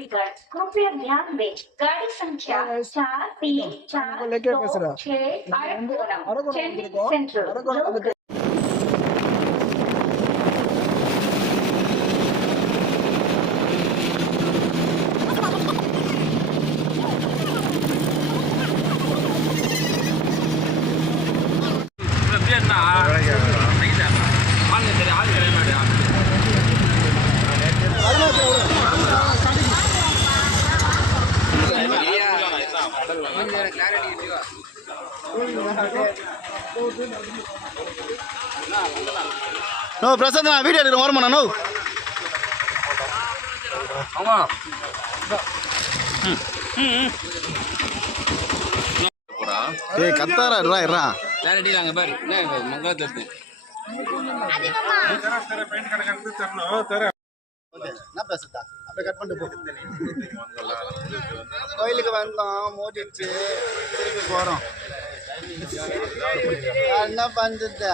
Speaker कृपया ध्यान दें गाड़ी संख्या चार तीन चार दो छह सेंट्रल கொஞ்சம் நோ பிரசாந்த் நான் வீடியோ எடுக்கிறேன். ஓரமா நோ. ஆமா. ஏ கத்தாரா இருறா இருறா கிளாரிட்டி பாரு. என்ன மங்களத்துல பேசுதா அப்படியே கட் பண்ணிட்டு போ கோயிலுக்கு வந்தோம் மூடிடுச்சு திருப்பி போறோம் என்ன பண்ணுறது